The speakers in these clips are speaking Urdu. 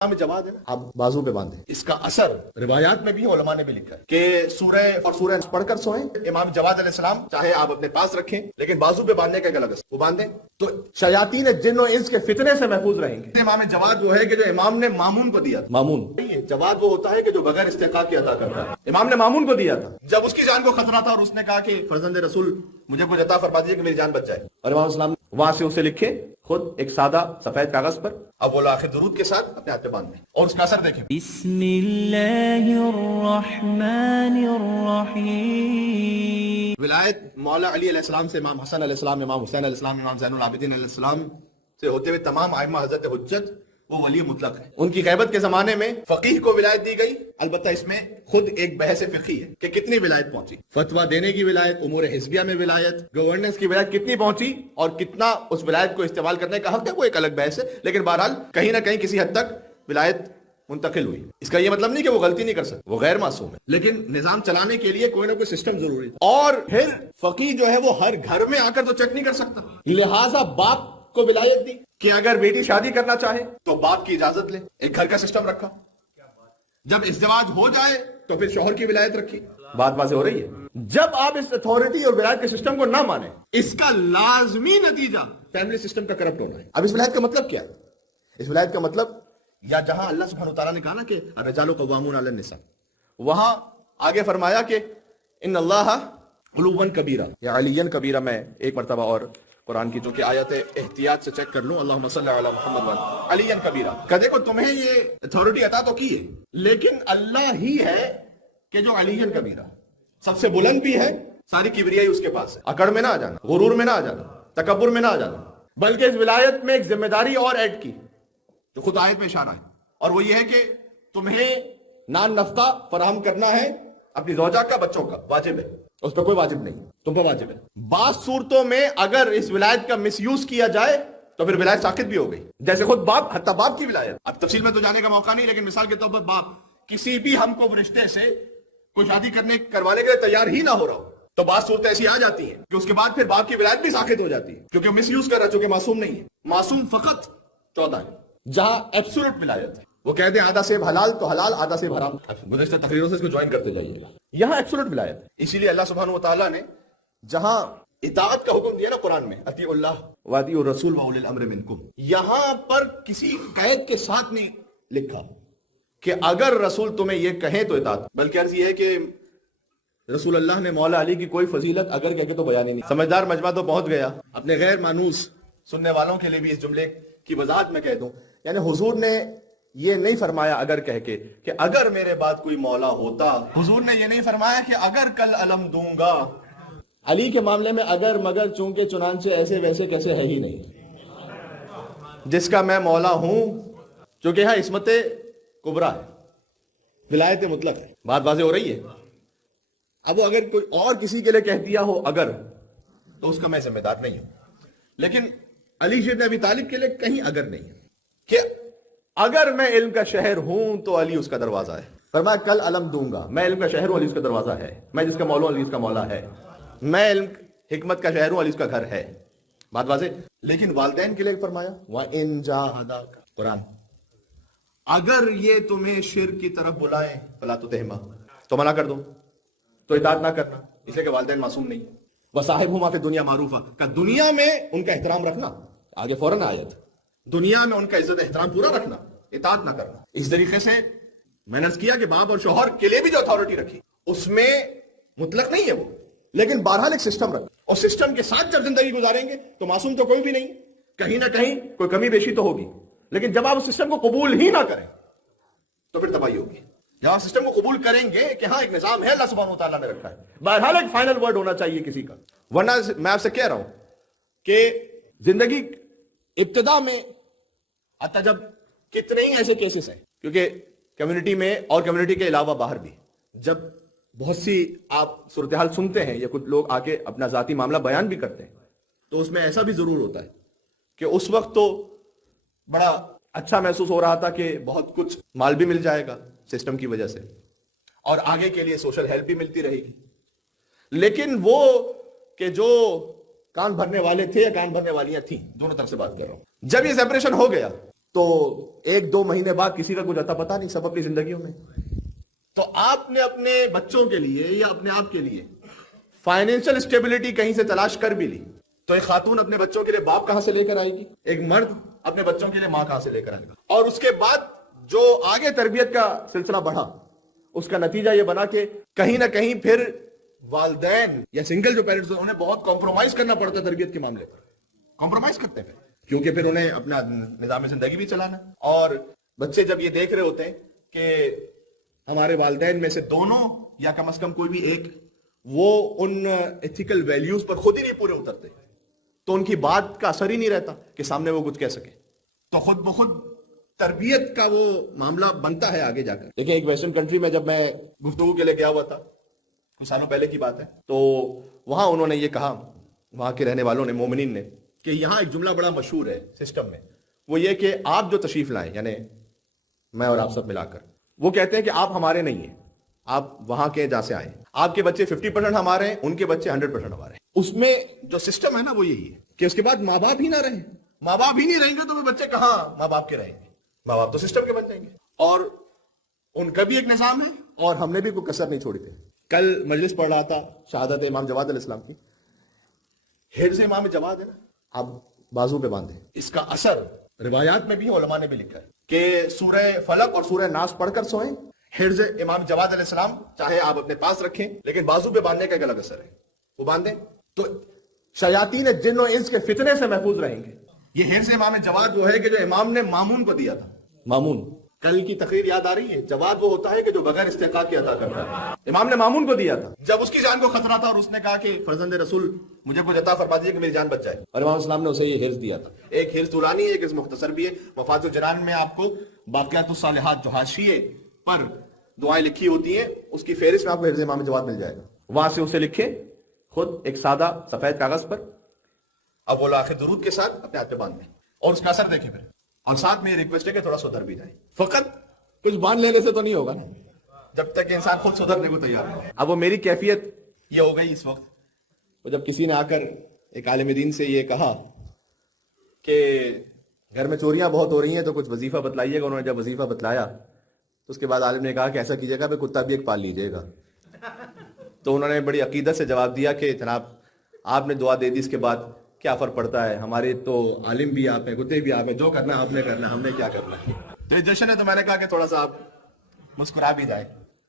امام جواد ہے آپ بازو پہ باندھیں. اس کا اثر روایات میں بھی ہے، علماء نے بھی لکھا ہے کہ سورہ پڑھ کر سوئیں. امام جواد علیہ السلام چاہے آپ اپنے پاس رکھیں لیکن بازو پہ باندھنے کا ایک الگ اثر، وہ باندھیں تو شیاطین جن و انس کے فتنے سے محفوظ رہیں گے. امام جواد وہ ہے کہ جو امام نے مامون کو دیا تھا. مامون جواد وہ ہوتا ہے کہ جو بغیر استحقاق کے عطا کرتا ہے. امام نے مامون کو دیا تھا جب اس کی جان کو خطرہ تھا اور اس نے کہا کہ فرزند رسول مجھے کچھ عطا فرما دیجیے کہ میری جان بچ جائے، اور امام السلام وہاں سے اسے لکھے خود ایک سادہ سفید کاغذ پر، اب وہ آخر درود کے ساتھ اپنے ہاتھ پہ باندھ دیں اور اس کا اثر دیکھیں. بسم اللہ الرحمن الرحیم. ولایت مولا علی علیہ السلام سے امام حسن علیہ السلام، امام حسین علیہ السلام، امام زین العابدین علیہ السلام سے ہوتے ہوئے تمام ائمہ حضرت حجت وہ ولی مطلق ہے. ان کی غیبت کے زمانے میں فقیہ کو ولایت دی گئی. البتہ اس میں خود ایک بحث فقہی ہے کہ کتنی ولایت پہنچی. فتویٰ دینے کی ولایت، امور حزبیہ میں ولایت، گورننس کی ولایت کتنی پہنچی اور کتنا اس ولایت کو استعمال کرنے کا حق ہے، وہ ایک الگ بحث ہے. لیکن بہرحال کہیں نہ کہیں کسی حد تک ولایت منتقل ہوئی. اس کا یہ مطلب نہیں کہ وہ غلطی نہیں کر سکتے، وہ غیر معصوم ہے، لیکن نظام چلانے کے لیے کوئی نہ کوئی سسٹم ضروری ہے. اور پھر فقیہ جو ہے وہ ہر گھر میں آ کر تو چیک نہیں کر سکتا، لہٰذا باپ کو ولایت دی کہ اگر بیٹی شادی کرنا چاہے تو باپ کی اجازت لے. ایک گھر کا سسٹم رکھا. جب ازدواج ہو جائے تو پھر شوہر کی ولایت رکھی. بات واضح ہو رہی ہے. جب آپ اس اتھارٹی اور ولایت کے سسٹم کو نہ مانیں، اس کا لازمی نتیجہ فیملی سسٹم کا کرپٹ ہونا ہے. اب اس ولایت کا مطلب کیا ہے؟ اس ولایت کا مطلب، یا جہاں اللہ سبحانہ وتعالیٰ نے کہا نا کہ الرجال قوامون علی النساء، وہاں آگے فرمایا کہ ان اللہ علوا کبیرہ یا علیاً کبیرہ. میں ایک مرتبہ اور قرآن کی جو کہ آیت احتیاط سے چیک کر لوں، اللہم صلی علی محمد علیاً کبیرہ. کہ دیکھو تمہیں یہ اتھارٹی عطا تو کی ہے، لیکن اللہ ہی ہے کہ جو علیاً کبیرہ سب سے بلند بھی ہے، ساری کبریائی اس کے پاس ہے. اکڑ میں نہ آ جانا، غرور میں نہ آ جانا، تکبر میں نہ آ جانا، بلکہ اس ولایت میں ایک ذمہ داری اور ایڈ کی جو خود آیت میں اشارہ ہے، اور وہ یہ ہے کہ تمہیں نان نفقہ فراہم کرنا ہے اپنی زوجہ کا، بچوں کا، واجب ہے. اس پہ کوئی واجب نہیں، تم پہ واجب ہے. بعض صورتوں میں اگر اس ولایت کا مس یوز کیا جائے تو پھر ولایت ساقط بھی ہو گئی. جیسے خود باپ، حتیٰ باپ کی ولایت. اب تفصیل میں تو جانے کا موقع نہیں، لیکن مثال کے طور پر باپ کسی بھی ہم کو رشتے سے کوئی شادی کروانے کے لیے تیار ہی نہ ہو رہا ہو تو بعض صورتیں ایسی آ جاتی ہیں کہ اس کے بعد پھر باپ کی ولایت بھی ساقط ہو جاتی ہے، کیونکہ مس یوز کر رہا ہے، چونکہ معصوم نہیں ہے. معصوم فقط 14 ہے جہاں ایبسولوٹ ولایت ہے. وہ کہتے ہیں آدھا سیب حلال تو حلال، آدھا سیب حرام. گزشتہ تقریروں سے اس کو جوائن کرتے جائیے گا. یہاں ایبسولوٹ ولایت ہے. اسی لیے اللہ سبحانہ وتعالیٰ نے جہاں اطاعت کا حکم دیا نا قرآن میں، اطیعوا اللہ واطیعوا الرسول واولی الامر منکم، یہاں پر کسی قید کے ساتھ نہیں لکھا کہ اگر رسول تمہیں یہ کہیں تو اطاعت، بلکہ عرض یہ ہے کہ رسول اللہ نے مولا علی کی کوئی فضیلت اگر کہہ کے تو بیان ہی نہیں. سمجھدار مجمع تو پہنچ گیا. اپنے غیر مانوس سننے والوں کے لیے بھی اس جملے کی وضاحت میں کہہ دوں، یعنی حضور نے یہ نہیں فرمایا اگر کہہ کے کہ اگر میرے بعد کوئی مولا ہوتا. حضور نے یہ نہیں فرمایا کہ اگر کل علم دوں گا. علی کے معاملے میں اگر مگر چونکہ چنانچہ ایسے ویسے کیسے ہے ہی نہیں. جس کا میں مولا ہوں، چونکہ یہاں عصمت کبریٰ ہے، ولایت مطلق ہے. بات واضح ہو رہی ہے. اب وہ اگر کوئی اور کسی کے لیے کہہ دیا ہو اگر، تو اس کا میں ذمہ دار نہیں ہوں. لیکن علی شیر ابی طالب کے لیے کہیں اگر نہیں ہے کہ اگر میں علم کا شہر ہوں تو علی اس کا دروازہ ہے. فرمایا کل علم دوں گا، میں علم کا شہر ہوں، علی اس کا دروازہ ہے. میں جس کا مولا ہوں، علی اس کا مولا ہے. میں علم حکمت کا شہر ہوں، علی اس کا گھر ہے. بات واضح. لیکن والدین کے لیے فرمایا وَإِن جَاهَدَاكَ، قرآن، اگر یہ تمہیں شرک کی طرف بلائیں فَلَا تُطِعْهُمَا، تو منع کر دو، تو اطاعت نہ کرنا، اس لیے کہ والدین معصوم نہیں. وَصَاحِبْهُمَا فِي الدُّنْيَا مَعْرُوفًا، کہ دنیا میں ان کا احترام رکھنا. آگے فوراً آیت، دنیا میں ان کا عزت احترام پورا رکھنا، اطاعت نہ کرنا. اس طریقے سے میں نے عرض کیا کہ باپ اور شوہر کے لیے بھی جو اتھارٹی رکھی اس میں مطلق نہیں ہے وہ، لیکن بہرحال ایک سسٹم رکھا، اور سسٹم کے ساتھ جب زندگی گزاریں گے تو معصوم تو کوئی بھی نہیں، کہیں نہ کہیں کوئی کمی بیشی تو ہوگی. لیکن جب آپ اس سسٹم کو قبول ہی نہ کریں تو پھر تباہی ہوگی. جب آپ سسٹم کو قبول کریں گے کہ ہاں ایک نظام ہے اللہ سبحانہ وتعالیٰ نے رکھا ہے، بہرحال ایک فائنل ورڈ ہونا چاہیے کسی کا. ورنہ میں آپ سے کہہ رہا ہوں کہ زندگی ابتدا میں، حتیٰ جب کتنے ہی ایسے کیسز ہیں، کیونکہ کمیونٹی میں اور کمیونٹی کے علاوہ باہر بھی جب بہت سی آپ صورتحال سنتے ہیں یا کچھ لوگ آ کے اپنا ذاتی معاملہ بیان بھی کرتے ہیں، تو اس میں ایسا بھی ضرور ہوتا ہے کہ اس وقت تو بڑا اچھا محسوس ہو رہا تھا کہ بہت کچھ مال بھی مل جائے گا سسٹم کی وجہ سے، اور آگے کے لیے سوشل ہیلپ بھی ملتی رہے گی. لیکن وہ کہ جو کان بھرنے والے تھے یا کان بھرنے والیاں تھیں، دونوں طرف سے بات کر رہا ہوں، جب یہ سیپریشن ہو گیا تو 1-2 مہینے بعد کسی کا کچھ اتا پتا نہیں، سب اپنی زندگیوں میں. تو آپ نے اپنے بچوں کے لیے یا اپنے آپ کے لیے فائنینشل اسٹیبلٹی کہیں سے تلاش کر بھی لی، تو ایک خاتون اپنے بچوں کے لیے باپ کہاں سے لے کر آئے گی؟ ایک مرد اپنے بچوں کے لیے ماں کہاں سے لے کر آئے گا؟ اور اس کے بعد جو آگے تربیت کا سلسلہ بڑھا، اس کا نتیجہ یہ بنا کہ کہیں نہ کہیں پھر والدین یا سنگل جو پیرنٹس انہیں بہت کمپرومائز کرنا پڑتا ہے تربیت کے معاملے پر. کمپرومائز کرتے ہیں کیونکہ پھر انہیں اپنا نظام زندگی بھی چلانا. اور بچے جب یہ دیکھ رہے ہوتے ہیں کہ ہمارے والدین میں سے دونوں یا کم از کم کوئی بھی ایک وہ ان ایتھیکل ویلیوز پر خود ہی نہیں پورے اترتے، تو ان کی بات کا اثر ہی نہیں رہتا کہ سامنے وہ کچھ کہہ سکے. تو خود بخود تربیت کا وہ معاملہ بنتا ہے آگے جا کر. دیکھیں ایک ویسٹرن کنٹری میں جب میں گفتگو کے لیے گیا ہوا تھا کچھ سالوں پہلے کی بات ہے، تو وہاں انہوں نے یہ کہا، وہاں کے رہنے والوں نے، مومنین نے، کہ یہاں ایک جملہ بڑا مشہور ہے سسٹم میں، وہ یہ کہ آپ جو تشریف لائیں، یعنی میں اور آپ سب ملا کر، وہ کہتے ہیں کہ آپ ہمارے نہیں ہیں، آپ وہاں کے جہاں سے آئے، آپ کے بچے 50% ہمارے ہیں، ان کے بچے 100% ہمارے ہیں. اس میں جو سسٹم ہے نا وہ یہی ہے کہ اس کے بعد ماں باپ ہی نہ رہیں. ماں باپ ہی نہیں رہیں گے تو وہ بچے کہاں ماں باپ کے رہیں گے؟ ماں باپ تو سسٹم کے بن جائیں گے. اور ان کا بھی ایک نظام ہے اور ہم نے بھی کوئی کسر نہیں چھوڑی تھی. کل مجلس پڑھ رہا تھا شہادت امام جواد علیہ السلام کی. حرز امام جواد ہے نا، آپ بازو پہ باندھیں. اس کا اثر روایات میں بھی علماء نے بھی لکھا ہے کہ سورہ فلق اور سورہ ناس پڑھ کر سوئیں. حرز امام جواد علیہ السلام چاہے آپ اپنے پاس رکھیں، لیکن بازو پہ باندھنے کا ایک الگ اثر ہے. وہ باندھیں تو شیاطین جن و انس کے فتنے سے محفوظ رہیں گے. یہ حرز امام جواد وہ ہے کہ جو امام نے مامون کو دیا تھا. مامون، کل کی تقریر یاد آ رہی ہے؟ جواد وہ ہوتا ہے کہ جو بغیر استحقاق کے عطا کرتا ہے. امام نے مامون کو دیا تھا جب اس کی جان کو خطرہ تھا، اور اس نے کہا کہ فرزند رسول مجھے کچھ عطا فرما دیجیے کہ میری جان بچ جائے، اور امام اسلام نے اسے یہ حرز دیا تھا. ایک حرز طولانی ہے، ایک حرز مختصر بھی ہے. وفات الجنان میں آپ کو باقیات الصالحات جو حاشیے پر دعائیں لکھی ہوتی ہیں، اس کی فہرست میں آپ کو حرز امام جواد مل جائے گا. وہاں سے اسے لکھیں خود ایک سادہ سفید کاغذ پر، اب وہ آخر درود کے ساتھ اپنے ہاتھ پہ باندھ دیں اور اس کا اثر دیکھیں پھر. اور ساتھ میں یہ ریکویسٹ ہے کہ تھوڑا سدھر بھی جائے. فقط کچھ باندھ لینے سے تو نہیں ہوگا نا، جب تک کہ انسان خود سدھرنے کو تیار ہو. اب وہ میری کیفیت یہ ہو گئی اس وقت، وہ جب کسی نے آ کر ایک عالم دین سے یہ کہا کہ گھر میں چوریاں بہت ہو رہی ہیں تو کچھ وظیفہ بتلائیے گا. انہوں نے جب وظیفہ بتلایا تو اس کے بعد عالم نے کہا کہ ایسا کیجیے گا کہ کتا بھی ایک پال لیجیے گا. تو انہوں نے بڑی عقیدت سے جواب دیا کہ جناب آپ نے دعا دے دی، اس کے بعد کیا فرق پڑتا ہے؟ ہمارے تو عالم بھی آپ ہیں، کتے بھی آپ ہیں، جو کرنا آپ نے کرنا، ہم نے کیا کرنا ہے. تو یہ جشن ہے، تو میں نے کہا کہ تھوڑا سا آپ مسکرا بھی جائیں.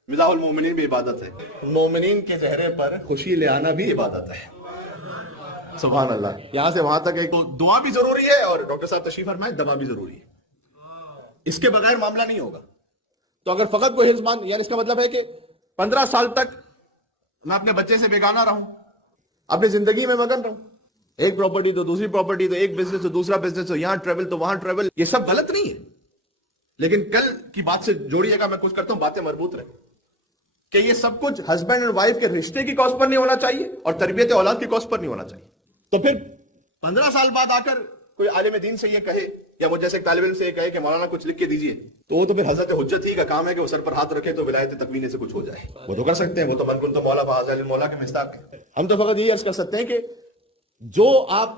مزاح المومنین بھی عبادت ہے، مومنین کے چہرے پر خوشی لے آنا بھی عبادت ہے. سبحان اللہ. یہاں سے وہاں تک ایک تو دعا بھی ضروری ہے، اور ڈاکٹر صاحب تشریف فرمائیں دوا بھی ضروری ہے. اس کے بغیر معاملہ نہیں ہوگا. تو اگر فقط کوئی حفظ مان، یعنی اس کا مطلب ہے کہ 15 سال تک میں اپنے بچے سے بیگانہ رہوں، اپنی زندگی میں مگن رہوں، ایک پراپرٹی تو دوسری پراپرٹی، تو ایک بزنس تو دوسرا بزنس، تو یہاں ٹریول تو وہاں ٹریول. یہ سب غلط نہیں ہے، لیکن کل کی بات سے جوڑیے گا. میں کچھ کرتا ہوں باتیں مربوط رہیں کہ یہ سب کچھ ہسبینڈ اینڈ وائف کے رشتے کی کاسٹ پر نہیں ہونا چاہیے اور تربیت اولاد کی کاسٹ پر نہیں ہونا چاہیے. تو پھر 15 سال بعد آ کر کوئی عالم دین سے یہ کہے یا مجھ جیسے ایک طالب علم سے یہ کہے کہ مولانا کچھ لکھ کے دیجئے، تو وہ تو پھر حضرت حجت ہی کا کام ہے کہ وہ سر پر ہاتھ رکھے تو ولایت تکوینی سے کچھ ہو جائے. وہ تو کر سکتے ہیں، وہ تو من کن تو مولا فاضل مولا کے مصداق ہے. ہم تو فقط یہ عرض کر سکتے ہیں کہ جو آپ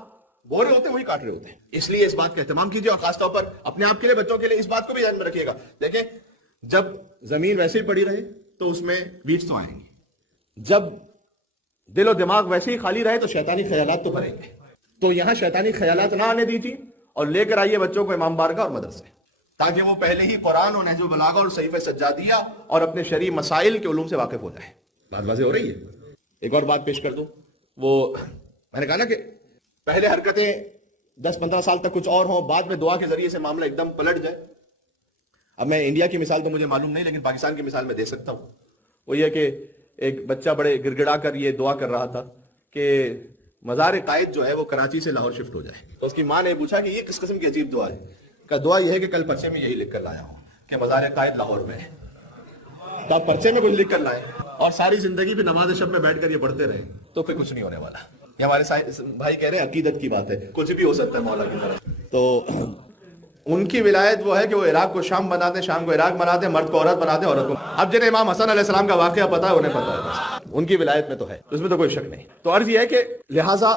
بول رہے ہوتے ہیں وہی کاٹ رہے ہوتے ہیں. اس لیے اس بات کا اہتمام کیجیے، اور خاص طور پر اپنے آپ کے لیے، بچوں کے لیے اس بات کو بھی ذہن میں رکھیے گا. دیکھیں جب زمین ویسے ہی پڑی رہے تو اس میں ویڈز تو آئیں گے، جب دل و دماغ ویسے ہی خالی رہے تو شیطانی خیالات تو بھریں گے. تو یہاں شیطانی خیالات نہ آنے دیجیے اور لے کر آئیے بچوں کو امام بارگاہ اور مدرسے، تاکہ وہ پہلے ہی قرآن اور نہج البلاغہ اور صحیفہ سجادیہ اور اپنے شرعی مسائل کے علوم سے واقف ہو جائے. بات واضح ہو رہی ہے؟ ایک اور بات پیش کر دوں. وہ میں نے کہا نا کہ پہلے حرکتیں 10-15 سال تک کچھ اور ہوں، بعد میں دعا کے ذریعے سے معاملہ ایک دم پلٹ جائے. اب میں انڈیا کی مثال تو مجھے معلوم نہیں، لیکن پاکستان کی مثال میں دے سکتا ہوں. وہ یہ کہ ایک بچہ بڑے گڑ گڑا کر یہ دعا کر رہا تھا کہ مزار قائد جو ہے وہ کراچی سے لاہور شفٹ ہو جائے. تو اس کی ماں نے پوچھا کہ یہ کس قسم کی عجیب دعا ہے؟ کہ دعا یہ ہے کہ کل پرچے میں یہی لکھ کر لایا ہوں کہ مزار قائد لاہور میں ہے. تو آپ پرچے میں کچھ لکھ کر لائیں اور ساری زندگی بھی نماز شب میں بیٹھ کر یہ پڑھتے رہیں تو پھر کچھ نہیں ہونے والا. یہ ہمارے بھائی کہہ رہے ہیں عقیدت کی بات ہے، کچھ بھی ہو سکتا ہے مولا کی طرف. تو ان کی ولایت وہ ہے کہ وہ عراق کو شام بنا دیں، شام کو عراق بنا دیں، مرد کو عورت بنا دیں، عورت کو. اب جنہیں امام حسن علیہ السلام کا واقعہ پتا ہے انہیں پتا ہے، ان کی ولایت میں تو ہے، اس میں تو کوئی شک نہیں. تو عرض یہ ہے کہ لہٰذا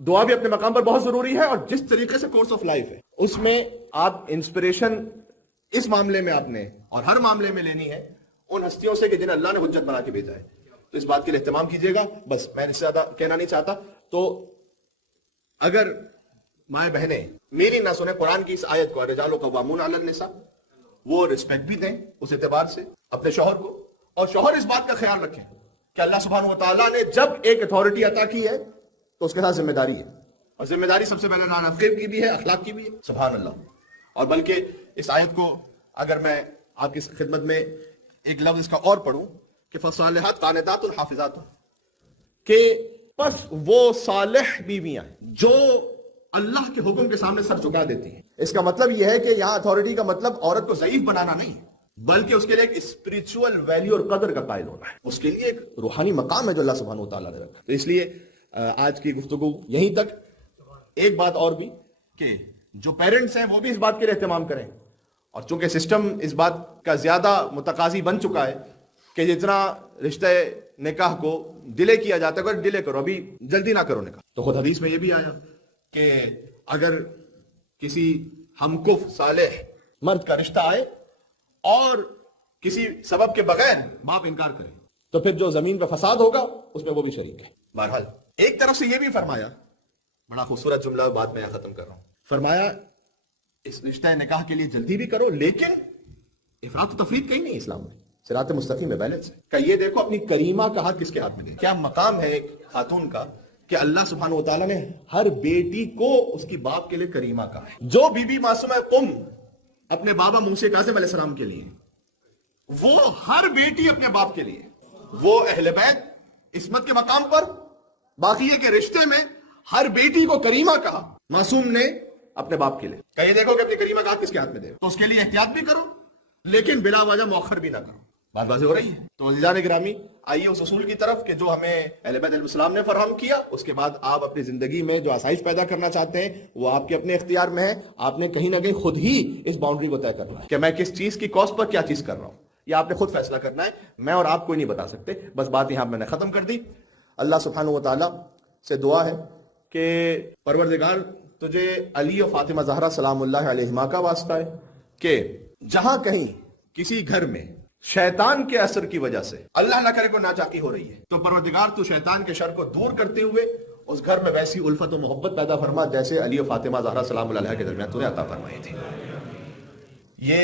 دعا بھی اپنے مقام پر بہت ضروری ہے، اور جس طریقے سے کورس آف لائف ہے اس میں آپ انسپریشن اس معاملے میں آپ نے اور ہر معاملے میں لینی ہے ان ہستیوں سے کہ جنہیں اللہ نے حجت بنا کے بھیجا ہے. تو اس بات کے لیے اہتمام کیجیے گا. بس میں اس سے زیادہ کہنا نہیں چاہتا. تو اگر مائیں بہنیں میری نہ سنیں قرآن کی اس آیت کو، الرجال قوامون علی النساء، وہ رسپیکٹ بھی دیں اس اعتبار سے اپنے شوہر کو، اور شوہر اس بات کا خیال رکھیں کہ اللہ سبحانہ و تعالیٰ نے جب ایک اتھارٹی عطا کی ہے تو اس کے ساتھ ذمہ داری ہے، اور ذمہ داری سب سے پہلے نانفقیب کی بھی ہے، اخلاق کی بھی ہے. سبحان اللہ. اور بلکہ اس آیت کو اگر میں آپ کی خدمت میں ایک لفظ اس کا اور پڑھوں کہ فصالحات قانتات حافظات، کہ پس وہ صالح بیویاں جو اللہ کے حکم کے سامنے سر جھکا دیتی ہیں. اس کا مطلب یہ ہے کہ یہاں اتھارٹی کا مطلب عورت کو ضعیف بنانا نہیں ہے، بلکہ اس کے لیے ایک اسپریچول ویلیو اور قدر کا قائل ہونا ہے. اس کے لیے ایک روحانی مقام ہے جو اللہ سبحانہ وتعالیٰ نے رکھا. تو اس لیے آج کی گفتگو یہیں تک. ایک بات اور بھی کہ جو پیرنٹس ہیں وہ بھی اس بات کے لیے اہتمام کریں، اور چونکہ سسٹم اس بات کا زیادہ متقاضی بن چکا ہے کہ جتنا رشتہ نکاح کو ڈیلے کیا جاتا ہے، اگر ڈیلے کرو، ابھی جلدی نہ کرو نکاح. تو خود حدیث میں یہ بھی آیا کہ اگر کسی ہمکف صالح مرد کا رشتہ آئے اور کسی سبب کے بغیر باپ انکار کرے تو پھر جو زمین پہ فساد ہوگا اس میں وہ بھی شریک ہے. بہرحال ایک طرف سے یہ بھی فرمایا، بڑا خوبصورت جملہ بات میں ختم کر رہا ہوں، فرمایا اس رشتہ نکاح کے لیے جلدی بھی کرو، لیکن افراط و تفریط کہیں نہیں اسلام میں، صراط مستقیم ہے، بیلنس ہے. کہ یہ دیکھو اپنی کریمہ کا ہاتھ کس کے ہاتھ میں دے. کیا مقام ہے ایک خاتون کا کہ اللہ سبحانہ و تعالیٰ نے ہر بیٹی کو اس کی باپ کے لیے کریمہ کہا ہے. جو بی بی معصومہ قم اپنے بابا موسیٰ کاظم علیہ السلام کے لیے، وہ ہر بیٹی اپنے باپ کے لیے، وہ اہل بیت عصمت کے مقام پر. باقی یہ کہ رشتے میں ہر بیٹی کو کریمہ کہا معصوم نے اپنے باپ کے لیے. کہ یہ دیکھو کہ اپنی کریمہ کا ہاتھ کس کے ہاتھ میں دے، تو اس کے لیے احتیاط بھی کرو لیکن بلا وجہ مؤخر بھی نہ کرو. بات واضح ہو رہی ہے. تو عزیزان گرامی، آئیے اس اصول کی طرف کہ جو ہمیں اہل بیت علیہ السلام نے فراہم کیا، اس کے بعد آپ اپنی زندگی میں جو آسائش پیدا کرنا چاہتے ہیں وہ آپ کے اپنے اختیار میں ہے. آپ نے کہیں نہ کہیں خود ہی اس باؤنڈری کو طے کرنا ہے کہ میں کس چیز کی کاسٹ پر کیا چیز کر رہا ہوں. یہ آپ نے خود فیصلہ کرنا ہے، میں اور آپ کوئی نہیں بتا سکتے. بس بات یہاں میں نے ختم کر دی. اللہ سبحانہ و تعالیٰ سے دعا ہے کہ پروردگار تجھے علی و فاطمہ زہرا سلام اللہ علیہما کا واسطہ ہے کہ جہاں کہیں کسی گھر میں شیطان کے اثر کی وجہ سے اللہ نہ کرے کو ناچاکی ہو رہی ہے، تو پروردگار تو شیطان کے شر کو دور کرتے ہوئے اس گھر میں ویسی الفت و محبت پیدا فرما جیسے علی و فاطمہ زہرا سلام اللہ علیہ کے درمیان تو نے عطا فرمائی تھی. یہ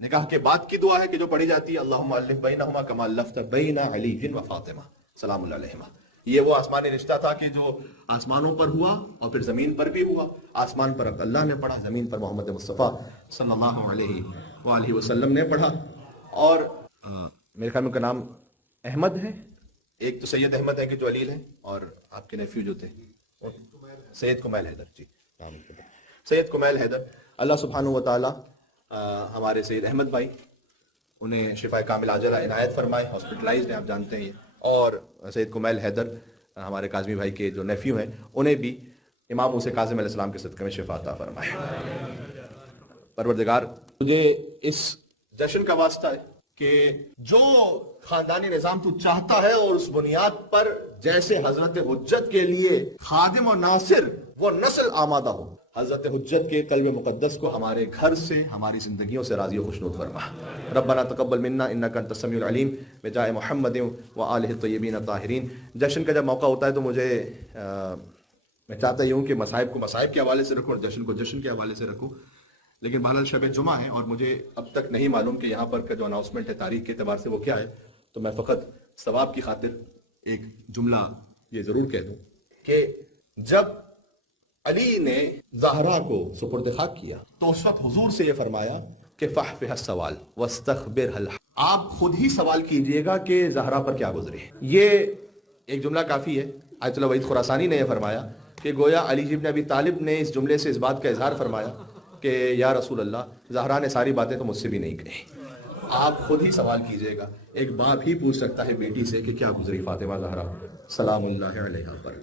نکاح کے بعد کی دعا ہے کہ جو پڑھی جاتی ہے اللہم الف بینہما کما الفت بین علی و فاطمہ سلام اللہ علیہما. یہ وہ آسمانی رشتہ تھا کہ جو آسمانوں پر ہوا اور پھر زمین پر بھی ہوا. آسمان پر اللہ نے پڑھا، زمین پر محمد مصطفیٰ صلی اللہ علیہ وآلہ وسلم نے پڑھا. اور میرے خیال میں ان کا نام احمد ہے. ایک تو سید احمد ہے کہ جو علیل ہے، اور آپ کے نیفیو جو تھے سید کمیل حیدر. جی سید کمیل حیدر. اللہ سبحانہ و تعالی ہمارے سید احمد بھائی انہیں شفا کامل عاجلہ عنایت فرمائے. ہاسپٹلائزڈ ہیں آپ جانتے ہیں. اور سید کمیل حیدر ہمارے کاظمی بھائی کے جو نیفیو ہیں انہیں بھی امام موسیٰ کاظم علیہ السلام کے صدقے میں شفا عطا فرمائے. پروردگار تجھے اس جشن کا واسطہ ہے کہ جو خاندانی نظام تو چاہتا ہے اور اس بنیاد پر جیسے حضرت حجت کے لیے خادم و ناصر وہ نسل آمادہ ہو، حضرت حجت کے قلب مقدس کو ہمارے گھر سے، ہماری زندگیوں سے راضی و خوشنود فرما. ربنا تقبل منا انک انت السمیع العلیم بجاہ محمد و آلہ الطیبین الطاہرین. جشن کا جب موقع ہوتا ہے تو مجھے میں چاہتا ہی ہوں کہ مصائب کو مصائب کے حوالے سے رکھوں اور جشن کو جشن کے حوالے سے رکھوں، لیکن بہرحال شب جمعہ ہے اور مجھے اب تک نہیں معلوم کہ یہاں پر کا جو اناؤنسمنٹ ہے تاریخ کے اعتبار سے وہ کیا ہے. تو میں فقط ثواب کی خاطر ایک جملہ یہ ضرور کہہ دوں کہ جب علی نے زہرا کو سپرد خاک کیا تو اس وقت حضور سے یہ فرمایا کہ فحفح السوال واستخبرها الحق. آپ خود ہی سوال کیجئے گا کہ زہرا پر کیا گزرے. یہ ایک جملہ کافی ہے. آیت اللہ وحید خراسانی نے یہ فرمایا کہ گویا علی ابن ابی طالب نے اس جملے سے اس بات کا اظہار فرمایا کہ یا رسول اللہ زہرا نے ساری باتیں تو مجھ سے بھی نہیں کہی. آپ خود ہی سوال کیجئے گا. ایک باپ ہی پوچھ سکتا ہے بیٹی سے کہ کیا گزری فاطمہ زہرا سلام اللہ علیہا پر.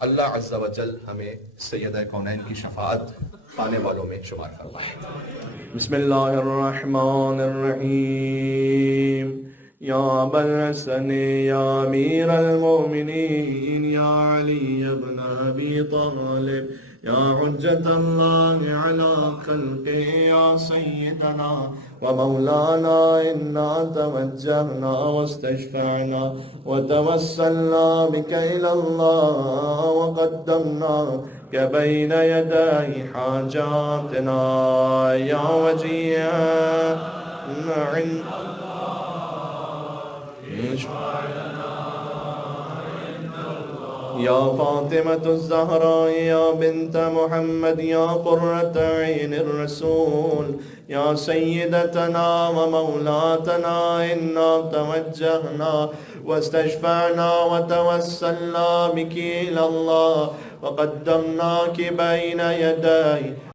اللہ عز و جل ہمیں سیدہ کونین کی شفاعت پانے والوں میں شمار فرمائے. بسم اللہ الرحمن الرحیم. يا أبا الحسن يا أمير المؤمنين يا علي بن أبي طالب يا حجة الله على خلقه يا سيدنا ومولانا إنا توجهنا واستشفعنا وتوسلنا بك إلى الله وقدمناك بين يدي حاجاتنا يا وجيها عند يا فاطمة الزهراء يا بنت محمد يا قرة عين الرسول يا سيدتنا ومولاتنا إنا توجهنا واستشفعنا وتوسلنا بك إلى الله وقدمناك بين يدي